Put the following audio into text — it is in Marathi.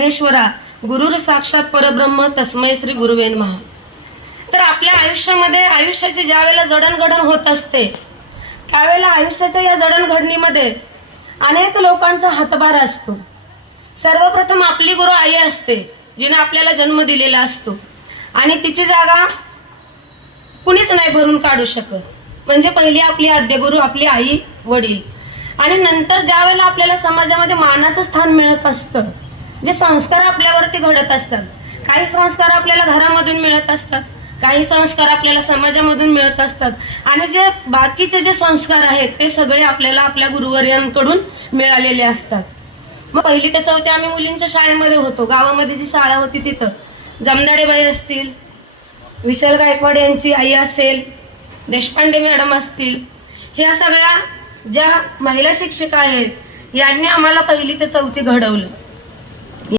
माहेश्वरा गुरुर साक्षात परब्रह्म तस्मै श्री गुरुवेन महा तर आपल्या आयुष्यामध्ये आयुष्याची ज्या वेळेला जडणघडण होत असते त्यावेळेला आयुष्याच्या या जडणघडणीमध्ये अनेक लोकांचा हातभार असतो. सर्वप्रथम आपली गुरु आई असते जिने आपल्याला जन्म दिलेला असतो. आणि तिची जागा कुणीच नाही भरून काढू शकत. म्हणजे पहिली आपली आद्यगुरु आपली आई वडील. आणि नंतर ज्या वेळेला आपल्याला समाजामध्ये मानाचं स्थान मिळत असतं जे संस्कार आपल्यावरती घडत असतात. काही संस्कार आपल्याला घरामधून मिळत असतात. काही संस्कार आपल्याला समाजामधून मिळत असतात. आणि जे बाकीचे जे संस्कार आहेत ते सगळे आपल्याला आपल्या गुरुवर्यांकडून मिळालेले असतात. मग पहिली ते चौथी आम्ही मुलींच्या शाळेमध्ये होतो. गावामध्ये जी शाळा होती तिथं. जमदाडेबाई असतील विशाल गायकवाड यांची आई असेल देशपांडे मॅडम असतील ह्या सगळ्या ज्या महिला शिक्षिका आहेत यांनी आम्हाला पहिली ते चौथी घडवलं.